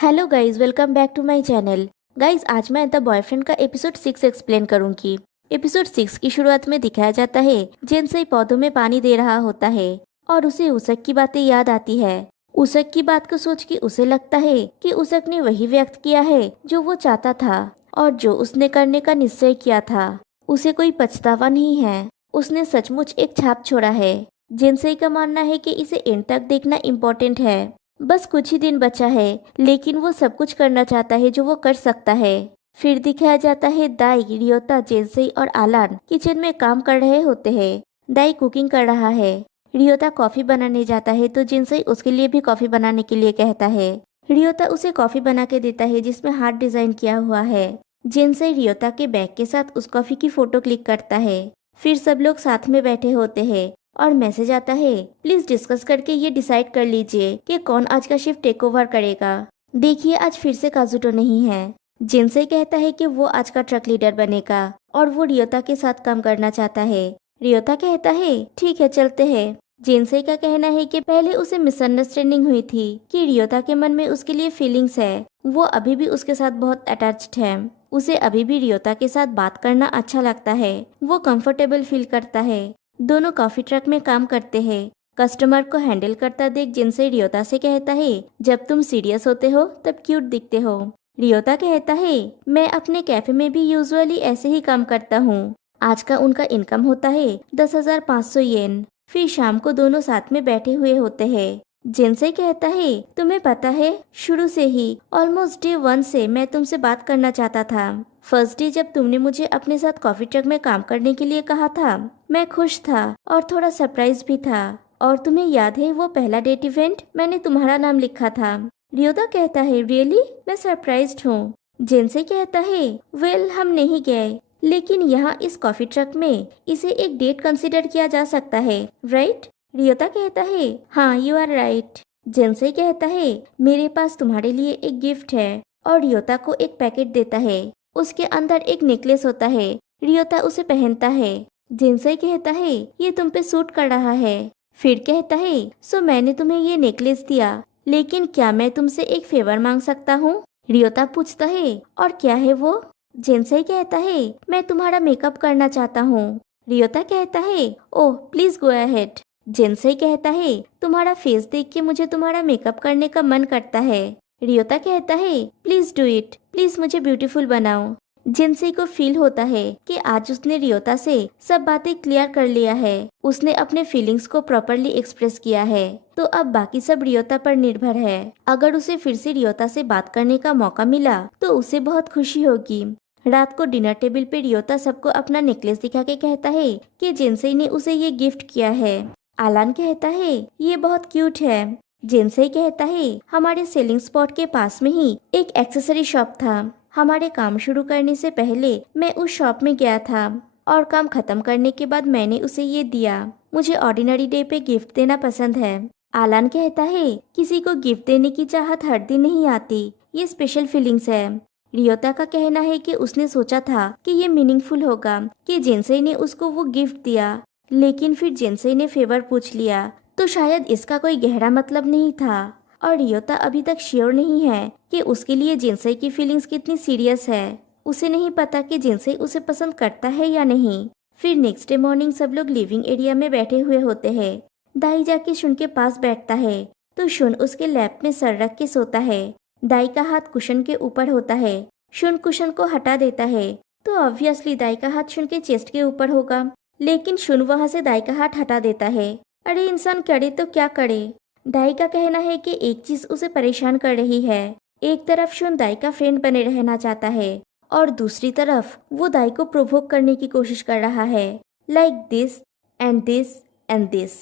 Hello guys, welcome back to my channel. Guys, आज मैं the boyfriend का episode 6 explain करूंगी। एपिसोड 6 की शुरुआत में दिखाया जाता है जिनसे पौधों में पानी दे रहा होता है और उसे उसक की बातें याद आती है। उसक की बात को सोच के उसे लगता है कि उसक ने वही व्यक्त किया है जो वो चाहता था और जो उसने करने का निश्चय किया था। उसे कोई पछतावा नहीं है, उसने सचमुच एक छाप छोड़ा है। जिनसे का मानना है कि इसे एंड तक देखना इम्पोर्टेंट है। बस कुछ ही दिन बचा है, लेकिन वो सब कुछ करना चाहता है जो वो कर सकता है। फिर दिखाया जाता है दाई, रियोता, जेनसेई और आलान किचन में काम कर रहे होते हैं। दाई कुकिंग कर रहा है। रियोता कॉफी बनाने जाता है तो जेनसेई उसके लिए भी कॉफी बनाने के लिए कहता है। रियोता उसे कॉफी बना के देता है जिसमें हार्ट डिजाइन किया हुआ है। जेनसेई रियोता के बैग के साथ उस कॉफी की फोटो क्लिक करता है। फिर सब लोग साथ में बैठे होते हैं और मैसेज आता है, प्लीज डिस्कस करके ये डिसाइड कर लीजिए कि कौन आज का शिफ्ट टेक ओवर करेगा। देखिए, आज फिर से काजुटो नहीं है। जिनसे कहता है कि वो आज का ट्रक लीडर बनेगा और वो रियोता के साथ काम करना चाहता है। रियोता कहता है ठीक है, चलते हैं। जिनसे का कहना है कि पहले उसे मिसअंडरस्टैंडिंग हुई थी कि रियोता के मन में उसके लिए फीलिंग्स है। वो अभी भी उसके साथ बहुत अटैच्ड है। उसे अभी भी रियोता के साथ बात करना अच्छा लगता है। वो कंफर्टेबल फील करता है। दोनों कॉफी ट्रक में काम करते हैं। कस्टमर को हैंडल करता देख जिनसे रियोता से कहता है, जब तुम सीरियस होते हो तब क्यूट दिखते हो। रियोता कहता है, मैं अपने कैफे में भी यूजुअली ऐसे ही काम करता हूँ। आज का उनका इनकम होता है 10,500 येन। फिर शाम को दोनों साथ में बैठे हुए होते हैं। जिनसे कहता है, तुम्हें पता है, शुरू से ही ऑलमोस्ट डे 1 से मैं तुमसे बात करना चाहता था। फर्स्ट डे जब तुमने मुझे अपने साथ कॉफी ट्रक में काम करने के लिए कहा था, मैं खुश था और थोड़ा सरप्राइज भी था। और तुम्हें याद है वो पहला डेट इवेंट मैंने तुम्हारा नाम लिखा था। रियोता कहता है, रियली, मैं सरप्राइज्ड हूँ। जिनसे कहता है, वेल, हम नहीं गए, लेकिन यहाँ इस कॉफी ट्रक में इसे एक डेट कंसिडर किया जा सकता है, राइट? रियोता कहता है, हाँ, यू आर राइट। जिनसे कहता है, मेरे पास तुम्हारे लिए एक गिफ्ट है और रियोता को एक पैकेट देता है। उसके अंदर एक नेकलेस होता है। रियोता उसे पहनता है। जिनसे कहता है, ये तुम पे सूट कर रहा है। फिर कहता है, सो मैंने तुम्हें ये नेकलेस दिया, लेकिन क्या मैं तुमसे एक फेवर मांग सकता हूँ? रियोता पूछता है, और क्या है वो? जिनसे कहता है, मैं तुम्हारा मेकअप करना चाहता हूँ। रियोता कहता है, ओह प्लीज गो अहेड। जिनसे कहता है, तुम्हारा फेस देख के मुझे तुम्हारा मेकअप करने का मन करता है। रियोता कहता है, प्लीज डू इट, प्लीज मुझे ब्यूटीफुल बनाओ। जिनसे को फील होता है कि आज उसने रियोता से सब बातें क्लियर कर लिया है। उसने अपने फीलिंग्स को प्रॉपरली एक्सप्रेस किया है। तो अब बाकी सब रियोता पर निर्भर है। अगर उसे फिर से रियोता से बात करने का मौका मिला तो उसे बहुत खुशी होगी। रात को डिनर टेबल पे रियोता सबको अपना नेकलेस दिखा के कहता है कि जिनसे ने उसे ये गिफ्ट किया है। आलान कहता है, ये बहुत क्यूट है। जिनसे कहता है, हमारे सेलिंग स्पॉट के पास में ही एक एक्सेसरी शॉप था। हमारे काम शुरू करने से पहले मैं उस शॉप में गया था और काम खत्म करने के बाद मैंने उसे ये दिया। मुझे ऑर्डिनरी डे पे गिफ्ट देना पसंद है। आलान कहता है, किसी को गिफ्ट देने की चाहत हर दिन नहीं आती, ये स्पेशल फीलिंग्स है। रियोता का कहना है कि उसने सोचा था कि ये मीनिंगफुल होगा कि जिनसे ने उसको वो गिफ्ट दिया, लेकिन फिर जिनसे ने फेवर पूछ लिया तो शायद इसका कोई गहरा मतलब नहीं था। और रियोता अभी तक श्योर नहीं है कि उसके लिए जिनसे की फीलिंग्स कितनी सीरियस है। उसे नहीं पता कि जिनसे उसे पसंद करता है या नहीं। फिर नेक्स्ट डे मॉर्निंग सब लोग लिविंग एरिया में बैठे हुए होते हैं। दाई जाके शुन के पास बैठता है तो शुन उसके लैप में सर रख के सोता है। दाई का हाथ कुशन के ऊपर होता है। शुन कुशन को हटा देता है तो ऑब्वियसली दाई का हाथ शुन के चेस्ट के ऊपर होगा, लेकिन शुन वहाँ से दाई का हाथ हटा देता है। अरे इंसान करे तो क्या करे। दाई का कहना है कि एक चीज उसे परेशान कर रही है। एक तरफ शुन दाई का फ्रेंड बने रहना चाहता है और दूसरी तरफ वो दाई को प्रोवोक करने की कोशिश कर रहा है, like this and this and this.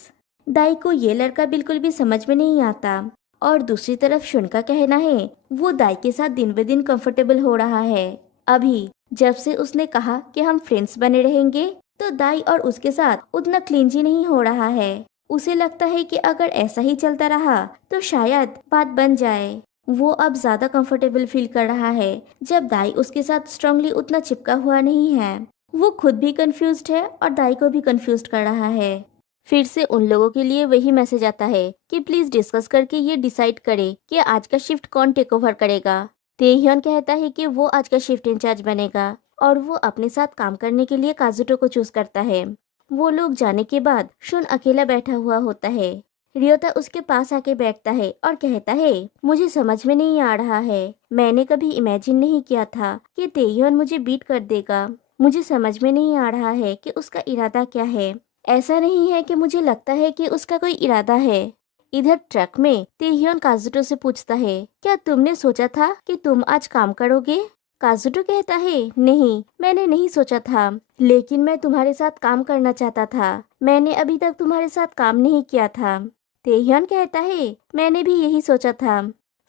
दाई को ये लड़का बिल्कुल भी समझ में नहीं आता। और दूसरी तरफ शुन का कहना है वो दाई के साथ दिन ब दिन कंफर्टेबल हो रहा है। अभी जब से उसने कहा कि हम फ्रेंड्स बने रहेंगे तो दाई और उसके साथ उतना क्लिंजी नहीं हो रहा है। उसे लगता है कि अगर ऐसा ही चलता रहा तो शायद बात बन जाए। वो अब ज्यादा कंफर्टेबल फील कर रहा है जब दाई उसके साथ स्ट्रांगली उतना चिपका हुआ नहीं है। वो खुद भी कंफ्यूज्ड है और दाई को भी कंफ्यूज्ड कर रहा है। फिर से उन लोगों के लिए वही मैसेज आता है कि प्लीज डिस्कस करके ये डिसाइड करे कि आज का शिफ्ट कौन टेक ओवर करेगा। तेह्योन कहता है कि वो आज का शिफ्ट इंचार्ज बनेगा और वो अपने साथ काम करने के लिए काजुटो को चूज करता है। वो लोग जाने के बाद शुन अकेला बैठा हुआ होता है। रियोता उसके पास आके बैठता है और कहता है, मुझे समझ में नहीं आ रहा है, मैंने कभी इमेजिन नहीं किया था कि तेह्योन मुझे बीट कर देगा। मुझे समझ में नहीं आ रहा है कि उसका इरादा क्या है। ऐसा नहीं है कि मुझे लगता है कि उसका कोई इरादा है। इधर ट्रक में तेह्योन काजुटो से पूछता है, क्या तुमने सोचा था कि तुम आज काम करोगे? काजुटो कहता है, नहीं, मैंने नहीं सोचा था, लेकिन मैं तुम्हारे साथ काम करना चाहता था। मैंने अभी तक तुम्हारे साथ काम नहीं किया था। तेह्योन कहता है, मैंने भी यही सोचा था।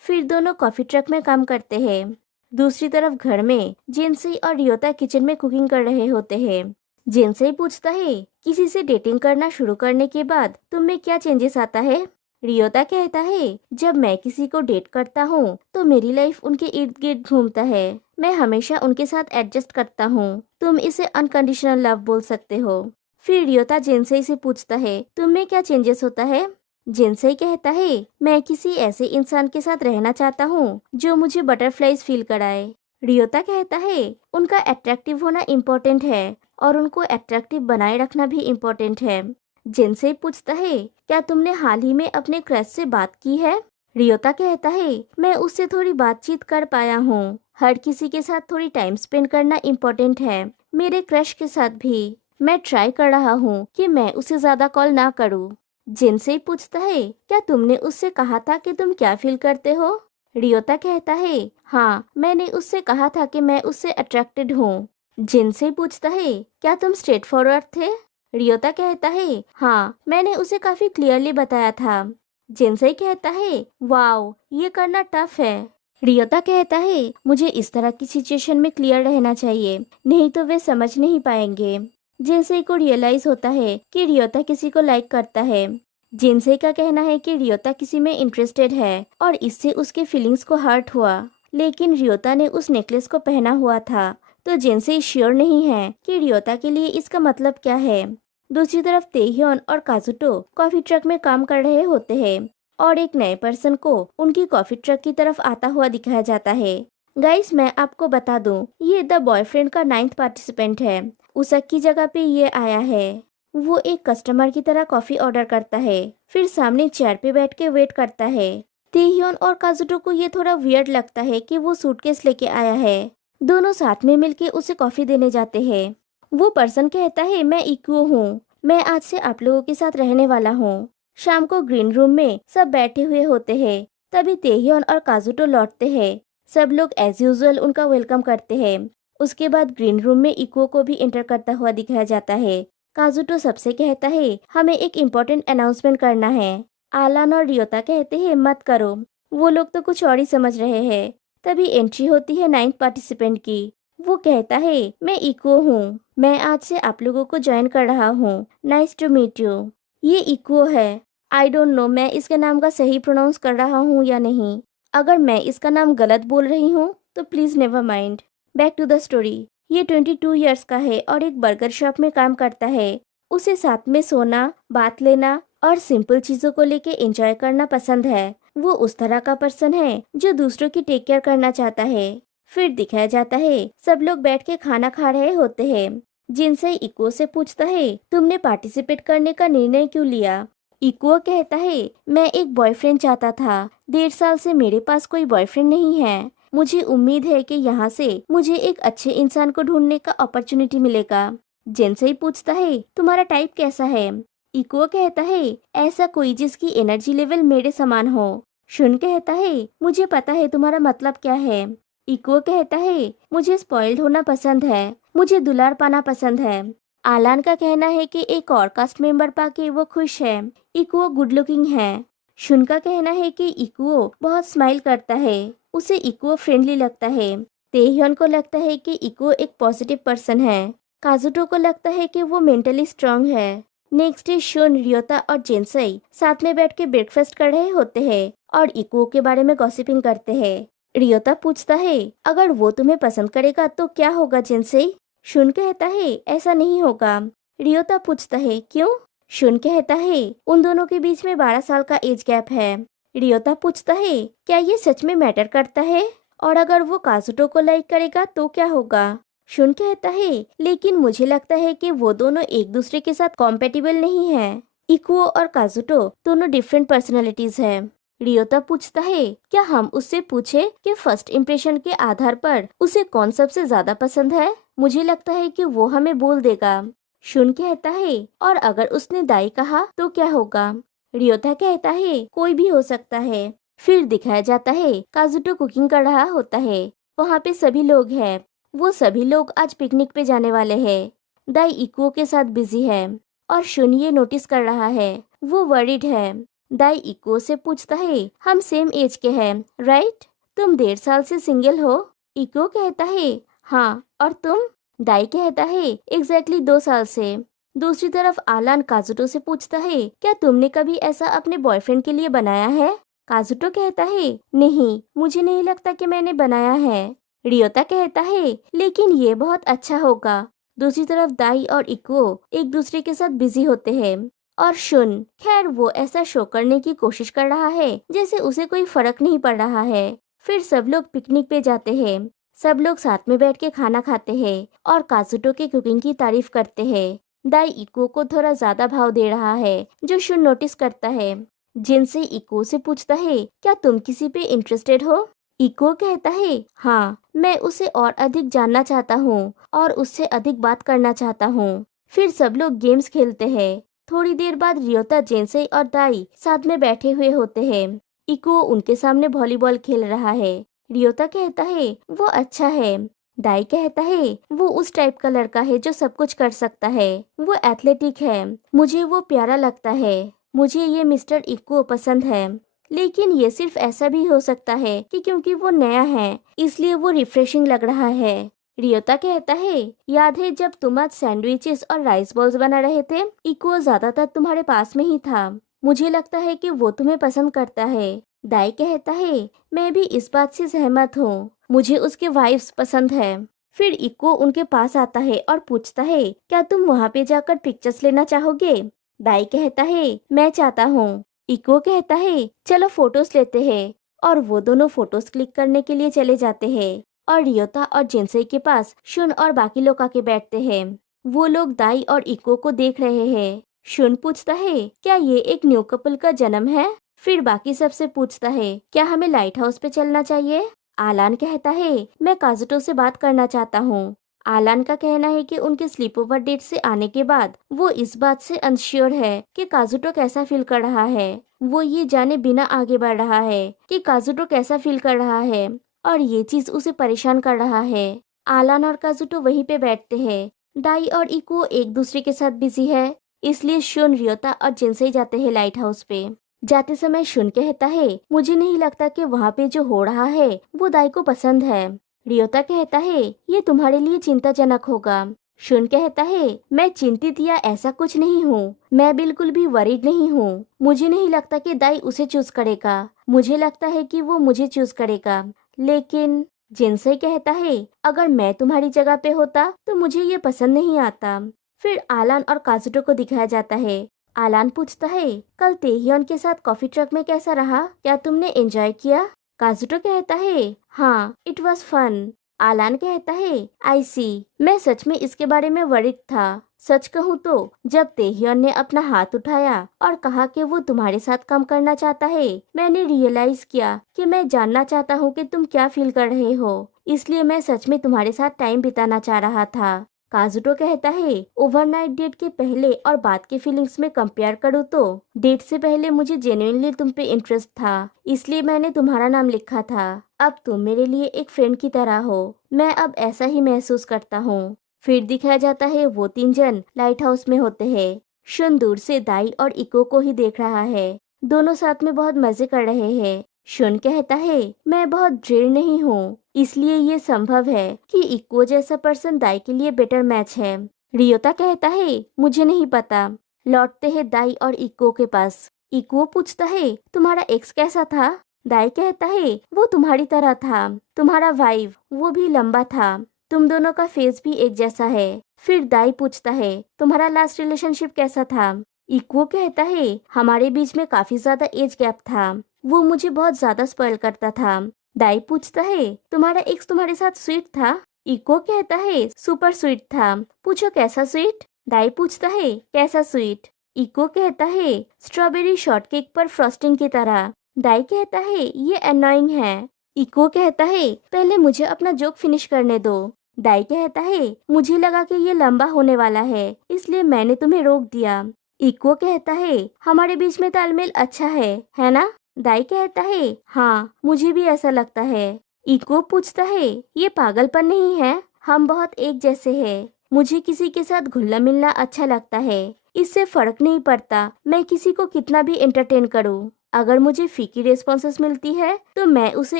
फिर दोनों कॉफी ट्रक में काम करते हैं। दूसरी तरफ घर में जिनसी और रियोता किचन में कुकिंग कर रहे होते हैं। जिनसे पूछता है, किसी से डेटिंग करना शुरू करने के बाद तुम में क्या चेंजेस आता है? रियोता कहता है, जब मैं किसी को डेट करता हूँ तो मेरी लाइफ उनके इर्द गिर्द घूमता है। मैं हमेशा उनके साथ एडजस्ट करता हूँ। तुम इसे अनकंडीशनल लव बोल सकते हो। फिर रियोता जिनसे से पूछता है, तुम में क्या चेंजेस होता है? जिनसे कहता है, मैं किसी ऐसे इंसान के साथ रहना चाहता हूँ जो मुझे बटरफ्लाईज फील कराए। रियोता कहता है, उनका अट्रैक्टिव होना इम्पोर्टेंट है और उनको अट्रैक्टिव बनाए रखना भी इम्पोर्टेंट है। जिनसे पूछता है, क्या तुमने हाल ही में अपने क्रश से बात की है? रियोता कहता है, मैं उससे थोड़ी बातचीत कर पाया हूँ। हर किसी के साथ थोड़ी टाइम स्पेंड करना इम्पोर्टेंट है, मेरे क्रश के साथ भी। मैं ट्राई कर रहा हूँ कि मैं उसे ज्यादा कॉल ना करूँ। जिनसे पूछता है, क्या तुमने उससे कहा था कि तुम क्या फील करते हो? रियोता कहता है, हाँ, मैंने उससे कहा था कि मैं उससे अट्रैक्टेड हूँ। जिनसे पूछता है, क्या तुम स्ट्रेट फॉरवर्ड थे? रियोता कहता है, हाँ, मैंने उसे काफी क्लियरली बताया था। जिनसे कहता है, वाओ, ये करना टफ है। रियोता कहता है, मुझे इस तरह की सिचुएशन में क्लियर रहना चाहिए, नहीं तो वे समझ नहीं पाएंगे। जिनसे को रियलाइज होता है कि रियोता किसी को लाइक करता है। जिनसे का कहना है कि रियोता किसी में इंटरेस्टेड है और इससे उसके फीलिंग्स को हर्ट हुआ। लेकिन रियोता ने उस नेकलेस को पहना हुआ था, तो जिनसे श्योर नहीं है कि रियोता के लिए इसका मतलब क्या है। दूसरी तरफ तेह्योन और काजुटो कॉफी ट्रक में काम कर रहे होते हैं और एक नए पर्सन को उनकी कॉफी ट्रक की तरफ आता हुआ दिखाया जाता है। गाइस, मैं आपको बता दूं, ये द बॉयफ्रेंड का 9th पार्टिसिपेंट है। उसक की जगह पे ये आया है। वो एक कस्टमर की तरह कॉफी ऑर्डर करता है, फिर सामने चेयर पे बैठ के वेट करता है। तेह्योन और काजुटो को ये थोड़ा वियर्ड लगता है कि वो सूटकेस लेके आया है। दोनों साथ में मिलके उसे कॉफी देने जाते हैं। वो पर्सन कहता है, मैं इक्वो हूँ, मैं आज से आप लोगों के साथ रहने वाला हूँ। शाम को ग्रीन रूम में सब बैठे हुए होते हैं। तभी तेह्योन और काजुटो लौटते हैं। सब लोग एज यूजुअल उनका वेलकम करते हैं। उसके बाद ग्रीन रूम में इक्वो को भी एंटर करता हुआ दिखाया जाता है। काजुटो सबसे कहता है, हमें एक इम्पोर्टेंट अनाउंसमेंट करना है। आलान और रियोता कहते हैं, मत करो, वो लोग तो कुछ और ही समझ रहे हैं। तभी एंट्री होती है 9th पार्टिसिपेंट की। वो कहता है, मैं इक्वो हूँ, मैं आज से आप लोगों को ज्वाइन कर रहा हूँ। Nice to meet you. ये इक्वो है। आई डोंट नो मैं इसके नाम का सही प्रोनाउंस कर रहा हूँ या नहीं। अगर मैं इसका नाम गलत बोल रही हूँ तो please never mind. Back to the story. ये 22 इयर्स का है और एक बर्गर शॉप में काम करता है। उसे साथ में सोना, बात लेना और सिंपल चीजों को लेके एंजॉय करना पसंद है। वो उस तरह का पर्सन है जो दूसरों की टेक केयर करना चाहता है। फिर दिखाया जाता है सब लोग बैठ के खाना खा रहे होते हैं। जिनसे इक्वो से पूछता है, तुमने पार्टिसिपेट करने का निर्णय क्यों लिया? इक्वो कहता है, मैं एक बॉयफ्रेंड चाहता था। 1.5 साल से मेरे पास कोई बॉयफ्रेंड नहीं है। मुझे उम्मीद है कि यहाँ से मुझे एक अच्छे इंसान को ढूंढने का अपॉर्चुनिटी मिलेगा। जिनसे पूछता है, तुम्हारा टाइप कैसा है? इक्वो कहता है, ऐसा कोई जिसकी एनर्जी लेवल मेरे समान हो। शुन कहता है, मुझे पता है तुम्हारा मतलब क्या है। इक्वो कहता है, मुझे स्पॉइल्ड होना पसंद है, मुझे दुलार पाना पसंद है। आलान का कहना है कि एक और कास्ट मेंबर पाके वो खुश है। इक्वो गुड लुकिंग है। शुन का कहना है कि इक्वो बहुत स्माइल करता है, उसे इक्वो फ्रेंडली लगता है। तेह्योन को लगता है कि इक्वो एक पॉजिटिव पर्सन है। काजुटो को लगता है कि वो मेंटली स्ट्रांग है। नेक्स्ट डे शुन, रियोता और जेनसई साथ में बैठ के ब्रेकफास्ट कर रहे होते हैं और इक्वो के बारे में गॉसिपिंग करते हैं। रियोता पूछता है, अगर वो तुम्हें पसंद करेगा तो क्या होगा जेनसई? शुन कहता है, ऐसा नहीं होगा। रियोता पूछता है, क्यों? शुन कहता है उन दोनों के बीच में 12 साल का एज गैप है। रियोता पूछता है क्या ये सच में मैटर करता है, और अगर वो काजुटो को लाइक करेगा तो क्या होगा। शुन कहता है लेकिन मुझे लगता है कि वो दोनों एक दूसरे के साथ कॉम्पेटिबल नहीं है। इकुओ और काजुटो दोनों डिफरेंट पर्सनैलिटीज है। रियोता पूछता है क्या हम उससे पूछे कि फर्स्ट इम्प्रेशन के आधार पर उसे कौन सबसे ज्यादा पसंद है। मुझे लगता है कि वो हमें बोल देगा। शुन कहता है और अगर उसने दाई कहा तो क्या होगा। रियोता कहता है कोई भी हो सकता है। फिर दिखाया जाता है काजुटो कुकिंग कर रहा होता है। वहाँ पे सभी लोग हैं। वो सभी लोग आज पिकनिक पे जाने वाले हैं। दाई इकुओ के साथ बिजी है और शुन ये नोटिस कर रहा है। वो वरीड है। दाई इकुओ से पूछता है हम सेम एज के हैं राइट, तुम 1.5 साल से सिंगल हो। इकुओ कहता है हाँ, और तुम। दाई कहता है एग्जैक्टली 2 साल से। दूसरी तरफ आलान काजुटो से पूछता है क्या तुमने कभी ऐसा अपने बॉयफ्रेंड के लिए बनाया है। काजुटो कहता है नहीं, मुझे नहीं लगता कि मैंने बनाया है। रियोता कहता है लेकिन ये बहुत अच्छा होगा। दूसरी तरफ दाई और इकुओ एक दूसरे के साथ बिजी होते हैं और शुन खैर वो ऐसा शो करने की कोशिश कर रहा है जैसे उसे कोई फर्क नहीं पड़ रहा है। फिर सब लोग पिकनिक पे जाते हैं। सब लोग साथ में बैठ के खाना खाते हैं और काजुटो के कुकिंग की तारीफ करते हैं। दाई इकुओ को थोड़ा ज्यादा भाव दे रहा है जो शुन नोटिस करता है। जिनसे इकुओ से पूछता है क्या तुम किसी पे इंटरेस्टेड हो। इकुओ कहता है हाँ, मैं उसे और अधिक जानना चाहता हूँ और उससे अधिक बात करना चाहता हूँ। फिर सब लोग गेम्स खेलते हैं। थोड़ी देर बाद रियोता, जेंसेई और दाई साथ में बैठे हुए होते हैं। इकुओ उनके सामने वॉलीबॉल खेल रहा है। रियोता कहता है वो अच्छा है। दाई कहता है वो उस टाइप का लड़का है जो सब कुछ कर सकता है। वो एथलेटिक है, मुझे वो प्यारा लगता है। मुझे ये मिस्टर इकुओ पसंद है। लेकिन ये सिर्फ ऐसा भी हो सकता है कि क्योंकि वो नया है इसलिए वो रिफ्रेशिंग लग रहा है। रियोता कहता है याद है जब तुम आज सैंडविचेस और राइस बॉल्स बना रहे थे, इकुओ ज्यादातर तुम्हारे पास में ही था। मुझे लगता है कि वो तुम्हें पसंद करता है। दाई कहता है मैं भी इस बात से सहमत हूँ, मुझे उसके वाइफ्स पसंद है। फिर इकुओ उनके पास आता है और पूछता है क्या तुम वहाँ पे जाकर पिक्चर्स लेना चाहोगे। दाई कहता है मैं चाहता हूँ। इकुओ कहता है चलो फोटोज लेते हैं, और वो दोनों फोटोज क्लिक करने के लिए चले जाते हैं और रियोता और जिनसेई के पास शुन और बाकी लोग आके बैठते हैं। वो लोग दाई और इकुओ को देख रहे हैं। शुन पूछता है क्या ये एक न्यू कपल का जन्म है। फिर बाकी सबसे पूछता है क्या हमें लाइट हाउस पे चलना चाहिए। आलान कहता है मैं काजुटो से बात करना चाहता हूँ। आलान का कहना है कि उनके स्लीप ओवर डेट से आने के बाद वो इस बात से अनश्योर है कि काजुटो कैसा फील कर रहा है। वो ये जाने बिना आगे बढ़ रहा है कि काजुटो कैसा फील कर रहा है, और ये चीज उसे परेशान कर रहा है। आलान और काजुटो वहीं पे बैठते हैं। दाई और इकुओ एक दूसरे के साथ बिजी है, इसलिए शुन, रियोता और जिनसेई जाते हैं लाइट हाउस पे। जाते समय शुन कहता है मुझे नहीं लगता कि वहाँ पे जो हो रहा है वो दाई को पसंद है। रियोता कहता है ये तुम्हारे लिए चिंताजनक होगा। शुन कहता है मैं चिंतित या ऐसा कुछ नहीं हूँ, मैं बिल्कुल भी वरीड नहीं हूँ। मुझे नहीं लगता कि दाई उसे चूज करेगा, मुझे लगता है कि वो मुझे चूज करेगा। लेकिन जिनसेई कहता है अगर मैं तुम्हारी जगह पे होता तो मुझे ये पसंद नहीं आता। फिर आलान और काजुटो को दिखाया जाता है। आलान पूछता है कल तेहियोन के साथ कॉफी ट्रक में कैसा रहा, क्या तुमने एंजॉय किया। काजुटो कहता है हाँ, इट वॉज फन। आलान कहता है आई सी, मैं सच में इसके बारे में वरिड था। सच कहूँ तो जब तेहियोन ने अपना हाथ उठाया और कहा कि वो तुम्हारे साथ काम करना चाहता है, मैंने रियलाइज किया कि मैं जानना चाहता हूँ कि तुम क्या फील कर रहे हो, इसलिए मैं सच में तुम्हारे साथ टाइम बिताना चाह रहा था। काजुटो कहता है ओवरनाइट डेट के पहले और बाद के फीलिंग्स में कंपेयर करूँ तो डेट से पहले मुझे जेन्युइनली तुम पे इंटरेस्ट था, इसलिए मैंने तुम्हारा नाम लिखा था। अब तुम मेरे लिए एक फ्रेंड की तरह हो, मैं अब ऐसा ही महसूस करता हूँ। फिर दिखाया जाता है वो 3 जन लाइट हाउस में होते हैं। शुन दूर से दाई और इको को ही देख रहा है। दोनों साथ में बहुत मजे कर रहे हैं। शुन कहता है मैं बहुत दृढ़ नहीं हूँ, इसलिए ये संभव है कि इको जैसा पर्सन दाई के लिए बेटर मैच है। रियोता कहता है मुझे नहीं पता। लौटते हैं दाई और इको के पास। इको पूछता है तुम्हारा एक्स कैसा था। दाई कहता है वो तुम्हारी तरह था, तुम्हारा वाइफ वो भी लंबा था, तुम दोनों का फेस भी एक जैसा है। फिर दाई पूछता है तुम्हारा लास्ट रिलेशनशिप कैसा था। इको कहता है हमारे बीच में काफी ज्यादा एज गैप था, वो मुझे बहुत ज्यादा स्पॉइल करता था। दाई पूछता है तुम्हारा एक्स तुम्हारे साथ स्वीट था? इको कहता है सुपर स्वीट था। पूछो कैसा स्वीट? दाई पूछता है कैसा स्वीट? इको कहता है स्ट्रॉबेरी शॉर्टकेक पर फ्रॉस्टिंग की तरह। दाई कहता है ये अनोइंग है। इको कहता है पहले मुझे अपना जोक फिनिश करने दो। दाई कहता है मुझे लगा कि ये लंबा होने वाला है, इसलिए मैंने तुम्हें रोक दिया। इको कहता है हमारे बीच में तालमेल अच्छा है ना? दाई कहता है हाँ मुझे भी ऐसा लगता है। इको पूछता है ये पागलपन नहीं है, हम बहुत एक जैसे हैं। मुझे किसी के साथ घुलना मिलना अच्छा लगता है, इससे फर्क नहीं पड़ता मैं किसी को कितना भी एंटरटेन करूं। अगर मुझे फीकी रिस्पॉन्सेस मिलती है तो मैं उसे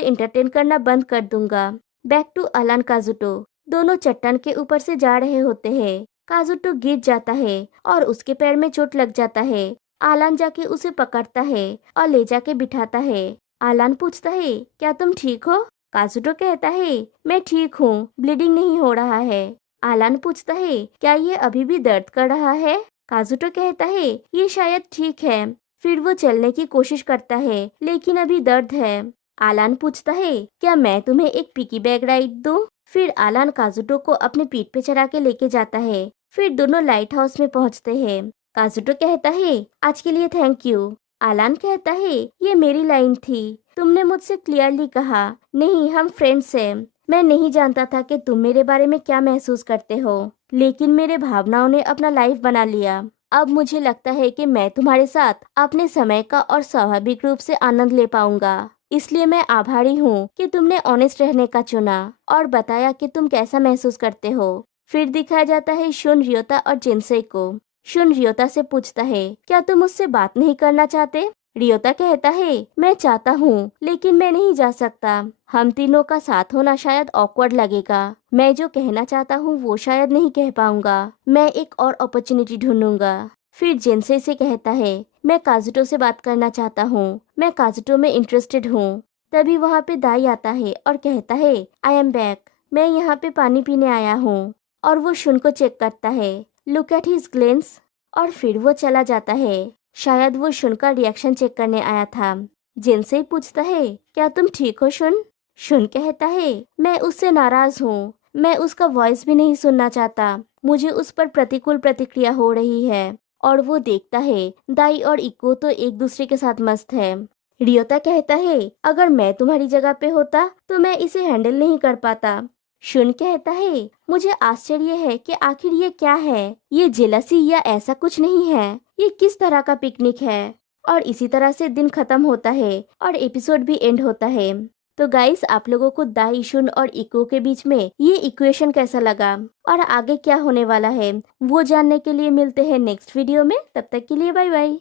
एंटरटेन करना बंद कर दूंगा। बैक टू अलान काजुटो। दोनों चट्टान के ऊपर से जा रहे होते हैं। काजुटो गिर जाता है और उसके पैर में चोट लग जाता है। आलान जाके उसे पकड़ता है और ले जाके बिठाता है। आलान पूछता है क्या तुम ठीक हो? काजुटो कहता है मैं ठीक हूँ, ब्लीडिंग नहीं हो रहा है। आलान पूछता है क्या ये अभी भी दर्द कर रहा है? काजुटो कहता है ये शायद ठीक है। फिर वो चलने की कोशिश करता है लेकिन अभी दर्द है। आलान पूछता है क्या मैं तुम्हें एक पिकी बैग राइड दूं? फिर आलान काजुटो को अपने पीठ पे चढ़ा के लेके जाता है। फिर दोनों लाइट हाउस में पहुंचते हैं। काजुटो कहता है आज के लिए थैंक यू। आलान कहता है ये मेरी लाइन थी, तुमने मुझसे क्लियरली कहा नहीं हम फ्रेंड्स हैं। मैं नहीं जानता था कि तुम मेरे बारे में क्या महसूस करते हो, लेकिन मेरे भावनाओं ने अपना लाइफ बना लिया। अब मुझे लगता है कि मैं तुम्हारे साथ अपने समय का और स्वाभाविक रूप से आनंद ले पाऊंगा। इसलिए मैं आभारी हूँ कि तुमने ऑनेस्ट रहने का चुना और बताया कि तुम कैसा महसूस करते हो। फिर दिखाया जाता है शुन, रियोता और जिनसे को। शुन रियोता से पूछता है क्या तुम मुझसे बात नहीं करना चाहते? रियोता कहता है मैं चाहता हूँ लेकिन मैं नहीं जा सकता। हम तीनों का साथ होना शायद ऑकवर्ड लगेगा। मैं जो कहना चाहता हूँ वो शायद नहीं कह पाऊंगा। मैं एक और अपॉर्चुनिटी ढूंढूंगा। फिर जिनसे से कहता है मैं काजुटो से बात करना चाहता हूँ, मैं काजुटो में इंटरेस्टेड हूँ। तभी वहाँ पे दाई आता है और कहता है आई एम बैक, मैं यहाँ पे पानी पीने आया हूँ। और वो शुन को चेक करता है, लुक एट हिज ग्लेंस, और फिर वो चला जाता है। शायद वो शुन का रिएक्शन चेक करने आया था। जिनसे पूछता है क्या तुम ठीक हो शुन? शुन कहता है मैं उससे नाराज हूँ, मैं उसका वॉइस भी नहीं सुनना चाहता, मुझे उस पर प्रतिकूल प्रतिक्रिया हो रही है। और वो देखता है दाई और इको तो एक दूसरे के साथ मस्त है। रियोता कहता है अगर मैं तुम्हारी जगह पे होता तो मैं इसे हैंडल नहीं कर पाता। शुन कहता है मुझे आश्चर्य है कि आखिर ये क्या है, ये जेलसी या ऐसा कुछ नहीं है, ये किस तरह का पिकनिक है। और इसी तरह से दिन खत्म होता है और एपिसोड भी एंड होता है। तो गाइस आप लोगों को दाई, शुन और इको के बीच में ये इक्वेशन कैसा लगा और आगे क्या होने वाला है वो जानने के लिए मिलते हैं नेक्स्ट वीडियो में। तब तक के लिए बाय बाय।